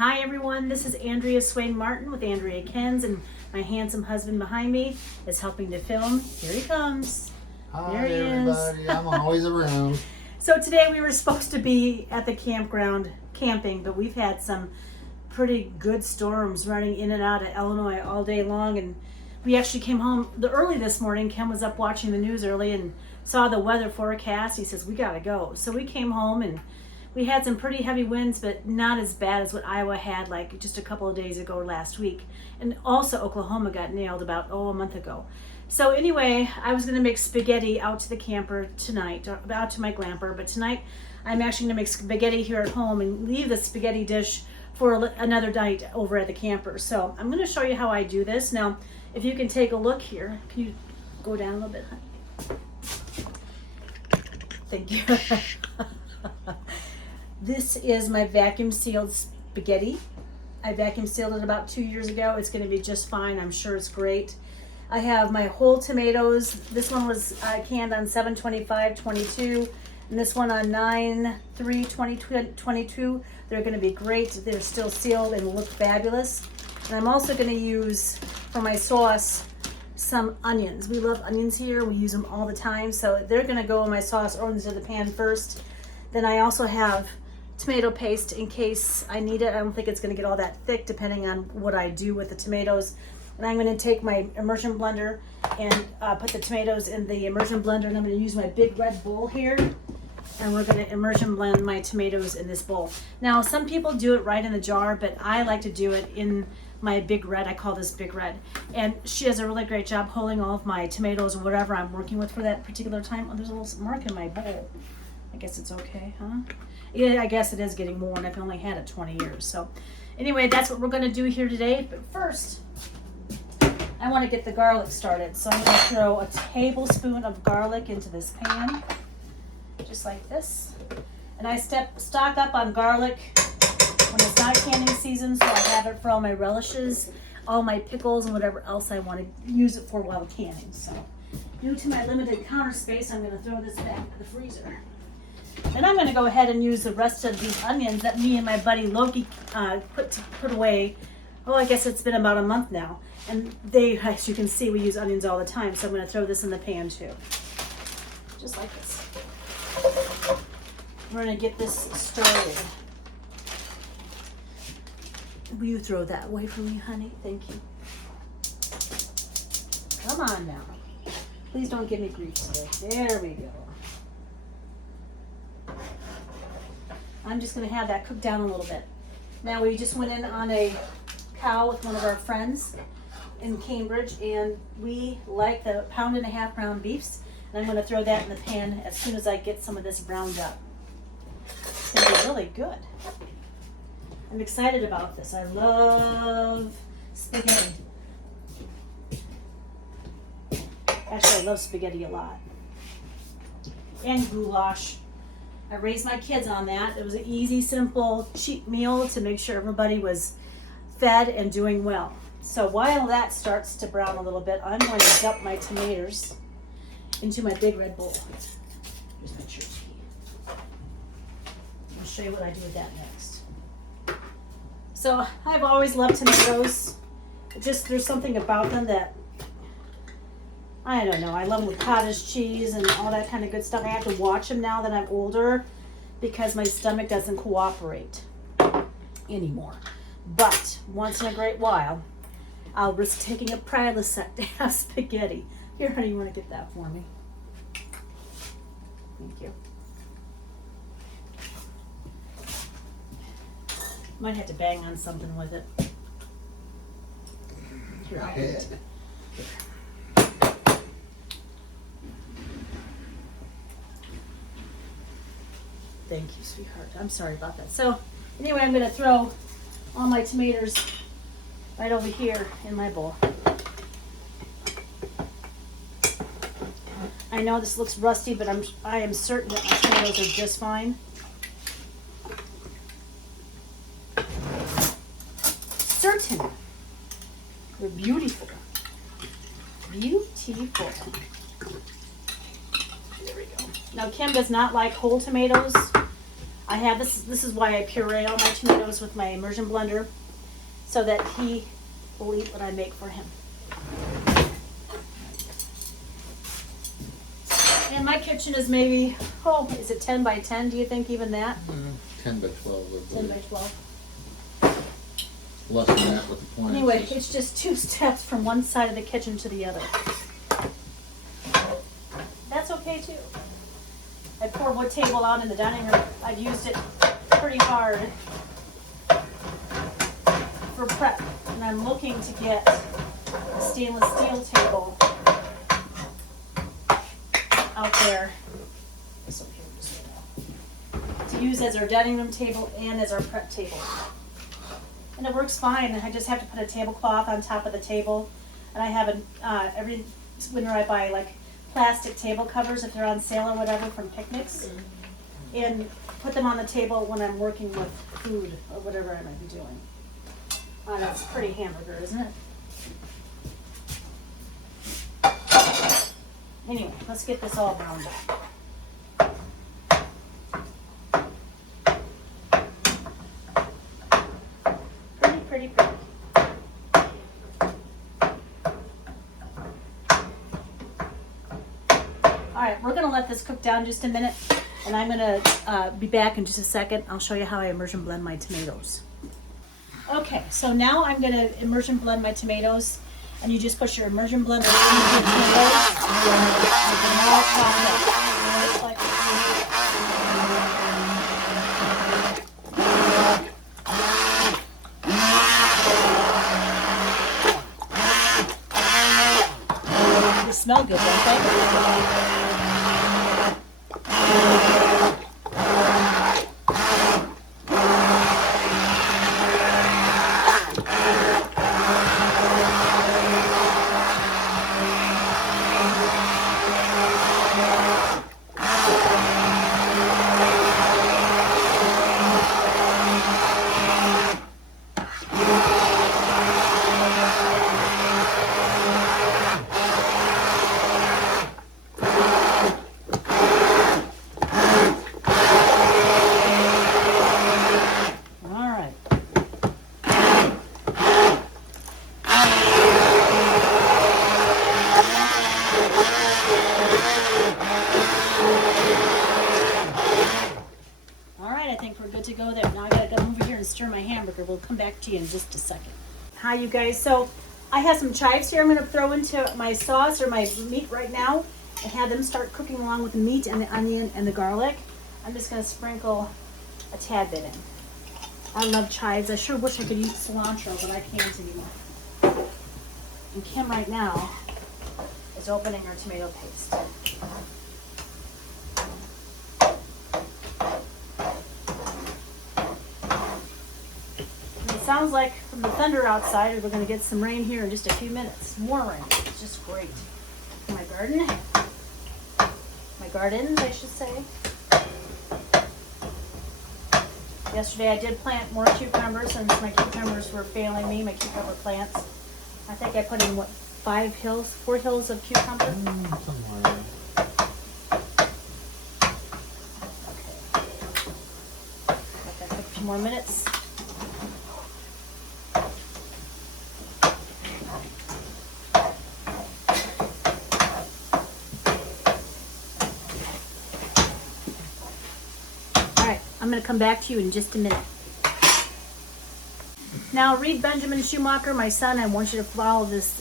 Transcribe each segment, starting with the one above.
Hi everyone, this is Andrea Swain Martin with Andrea Kens, and my handsome husband behind me is helping to film. Here he comes. Hi there he everybody, is. I'm always around. So today we were supposed to be at the campground camping, but we've had some pretty good storms running in and out of Illinois all day long, and we actually came home early this morning. Ken was up watching the news early and saw the weather forecast. He says, we gotta go. So we came home and we had some pretty heavy winds, but not as bad as what Iowa had like just a couple of days ago last week. And also Oklahoma got nailed about, a month ago. So anyway, I was gonna make spaghetti out to the camper tonight, out to my glamper, but tonight I'm actually gonna make spaghetti here at home and leave the spaghetti dish for another night over at the camper. So I'm gonna show you how I do this. Now, if you can take a look here, can you go down a little bit, honey? Thank you. This is my vacuum sealed spaghetti. I vacuum sealed it about 2 years ago. It's going to be just fine. I'm sure it's great. I have my whole tomatoes. This one was canned on 7/25/22, and this one on 9/3/2022. They're going to be great. They're still sealed and look fabulous. And I'm also going to use for my sauce some onions. We love onions here. We use them all the time. So they're going to go in my sauce or into the pan first. Then I also have tomato paste in case I need it. I don't think it's going to get all that thick depending on what I do with the tomatoes. And I'm going to take my immersion blender and put the tomatoes in the immersion blender, and I'm going to use my big red bowl here, and we're going to immersion blend my tomatoes in this bowl. Now some people do it right in the jar, but I like to do it in my big red. I call this big red, and she does a really great job holding all of my tomatoes or whatever I'm working with for that particular time. Oh, there's a little mark in my bowl. I guess it's okay, huh? Yeah, I guess it is getting worn. I've only had it 20 years. So anyway, that's what we're going to do here today. But first, I want to get the garlic started. So I'm going to throw a tablespoon of garlic into this pan, just like this. And I stock up on garlic when it's not canning season, so I have it for all my relishes, all my pickles, and whatever else I want to use it for while canning. So due to my limited counter space, I'm going to throw this back to the freezer. Then I'm going to go ahead and use the rest of these onions that me and my buddy Loki put away. Oh, I guess it's been about a month now. And they, as you can see, we use onions all the time. So I'm going to throw this in the pan too. Just like this. We're going to get this started. Will you throw that away from me, honey? Thank you. Come on now. Please don't give me grief today. There we go. I'm just going to have that cook down a little bit. Now we just went in on a cow with one of our friends in Cambridge, and we like the 1.5 pound ground beefs, and I'm going to throw that in the pan as soon as I get some of this browned up. It's going to be really good. I'm excited about this. I love spaghetti. Actually, I love spaghetti a lot. And goulash. I raised my kids on that. It was an easy, simple, cheap meal to make sure everybody was fed and doing well. So while that starts to brown a little bit, I'm going to dump my tomatoes into my big red bowl. Here's my church key. I'll show you what I do with that next. So I've always loved tomatoes. There's something about them that, I don't know. I love them with cottage cheese and all that kind of good stuff. I have to watch them now that I'm older because my stomach doesn't cooperate anymore. But once in a great while, I'll risk taking a Prilosec to have spaghetti. Here, honey, you want to get that for me? Thank you. Might have to bang on something with it. Here, I'll do it. Thank you, sweetheart. I'm sorry about that. So anyway, I'm going to throw all my tomatoes right over here in my bowl. I know this looks rusty, but I am certain that my tomatoes are just fine. Certain. They're beautiful. Beautiful. There we go. Now, Kim does not like whole tomatoes. I have this is why I puree all my tomatoes with my immersion blender, so that he will eat what I make for him. And my kitchen is maybe, is it 10 by 10? Do you think even that? 10 by 12. 10 by 12. Less than that with the plants. Anyway, it's just 2 steps from one side of the kitchen to the other. That's okay too. I pour wood table out in the dining room. I've used it pretty hard for prep, and I'm looking to get a stainless steel table out there. This one here, just so you know, to use as our dining room table and as our prep table. And it works fine. I just have to put a tablecloth on top of the table, and I have every winter I buy like plastic table covers if they're on sale or whatever from picnics, and put them on the table when I'm working with food or whatever I might be doing. That's pretty hamburger, isn't it? Anyway, let's get this all browned up. Pretty. Alright, we're going to let this cook down just a minute, and I'm going to be back in just a second. I'll show you how I immersion blend my tomatoes. Okay, so now I'm going to immersion blend my tomatoes, and you just put your immersion blender in your tomatoes, and all chopped up. Just like they smell good, don't they? To go there. Now I gotta come over here and stir my hamburger. We'll come back to you in just a second. Hi you guys. So I have some chives here I'm gonna throw into my sauce or my meat right now and have them start cooking along with the meat and the onion and the garlic. I'm just gonna sprinkle a tad bit in. I love chives. I sure wish I could use cilantro, but I can't anymore. And Kim right now is opening her tomato paste. Sounds like from the thunder outside, we're going to get some rain here in just a few minutes. More rain. It's just great. My gardens, I should say. Yesterday I did plant more cucumbers since my cucumbers were failing me, my cucumber plants. I think I put in, 4 hills of cucumber? Somewhere. Okay. Let that cook a few more minutes. I'm going to come back to you in just a minute. Now, Reid Benjamin Schumacher, my son, I want you to follow this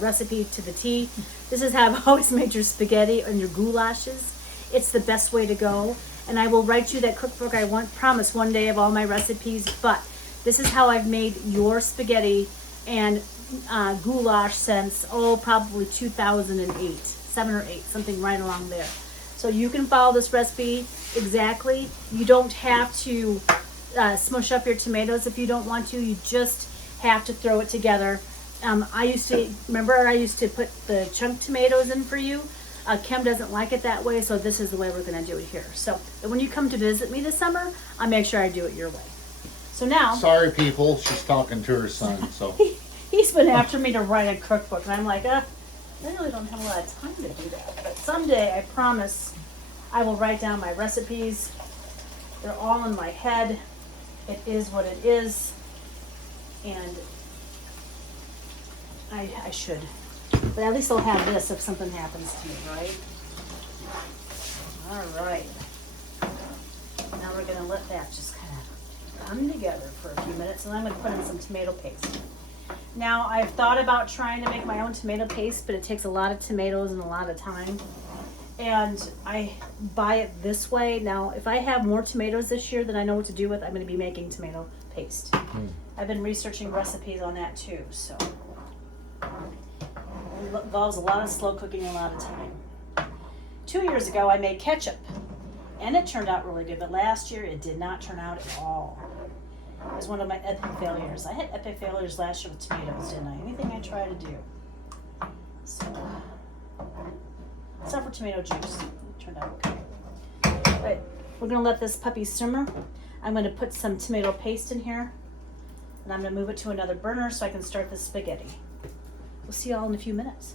recipe to the T. This is how I've always made your spaghetti and your goulashes. It's the best way to go. And I will write you that cookbook. I promise one day of all my recipes. But this is how I've made your spaghetti and goulash since, probably 2008, 7 or 8, something right along there. So you can follow this recipe exactly. You don't have to smush up your tomatoes if you don't want to. You just have to throw it together. I used to put the chunk tomatoes in for you. Kim doesn't like it that way, so this is the way we're going to do it here. So when you come to visit me this summer, I'll make sure I do it your way. So now... Sorry, people. She's talking to her son, so... He's been after me to write a cookbook, and I'm like, I really don't have a lot of time to do that. But someday, I promise, I will write down my recipes They're all in my head. It is what it is. And I should. But at least I'll have this if something happens to me, right? All right. Now we're gonna let that just kind of come together for a few minutes, and I'm gonna put in some tomato paste. Now I've thought about trying to make my own tomato paste, but it takes a lot of tomatoes and a lot of time. And I buy it this way. Now, if I have more tomatoes this year than I know what to do with, I'm gonna be making tomato paste. I've been researching recipes on that too, so. It involves a lot of slow cooking and a lot of time. 2 years ago, I made ketchup, and it turned out really good, but last year it did not turn out at all. It was one of my epic failures. I had epic failures last year with tomatoes, didn't I? Anything I try to do. So, except for tomato juice, it turned out okay. But we're gonna let this puppy simmer. I'm gonna put some tomato paste in here, and I'm gonna move it to another burner so I can start the spaghetti. We'll see y'all in a few minutes.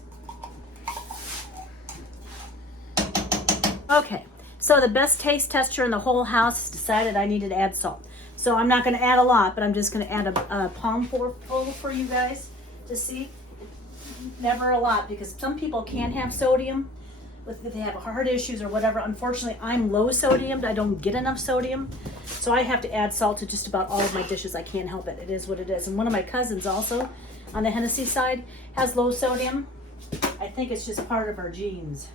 Okay, so the best taste tester in the whole house decided I needed to add salt. So I'm not gonna add a lot, but I'm just gonna add a palmful for you guys to see. Never a lot, because some people can have sodium if they have heart issues or whatever. Unfortunately, I'm low sodium. I don't get enough sodium. So I have to add salt to just about all of my dishes. I can't help it. It is what it is. And one of my cousins also, on the Hennessy side, has low sodium. I think it's just part of our genes.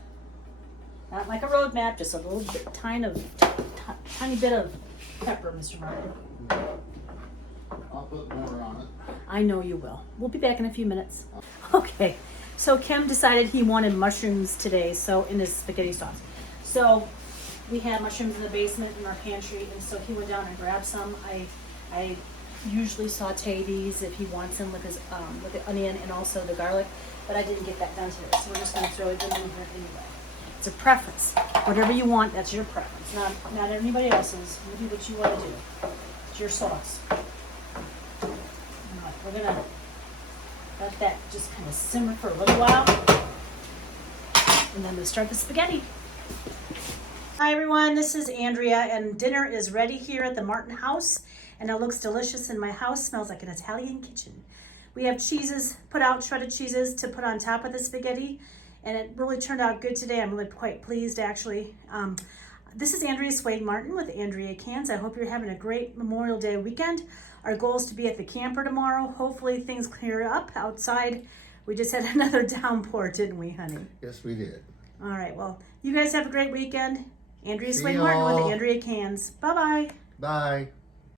Not like a roadmap, just a little bit, tiny bit of pepper, Mr. Martin. I'll put more on it. I know you will. We'll be back in a few minutes. Okay, so Kim decided he wanted mushrooms today, so in his spaghetti sauce. So we had mushrooms in the basement in our pantry, and so he went down and grabbed some. I usually saute these if he wants them with his with the onion and also the garlic, but I didn't get that done today, so we're just gonna throw it in here anyway. It's a preference. Whatever you want, that's your preference, not anybody else's. You do what you want to do. It's your sauce. Alright, we're gonna let that just kind of simmer for a little while, and then we'll start the spaghetti. Hi everyone, this is Andrea, and dinner is ready here at the Martin house, and it looks delicious in my house. Smells like an Italian kitchen. We have cheeses put out, shredded cheeses to put on top of the spaghetti, and it really turned out good today. I'm really quite pleased, actually. This is Andrea Swade Martin with Andrea Cans. I hope you're having a great Memorial Day weekend. Our goal is to be at the camper tomorrow. Hopefully things clear up outside. We just had another downpour, didn't we, honey? Yes, we did. All right, well, you guys have a great weekend. Andrea See Swade Martin with y'all. Andrea Cans. Bye-bye. Bye.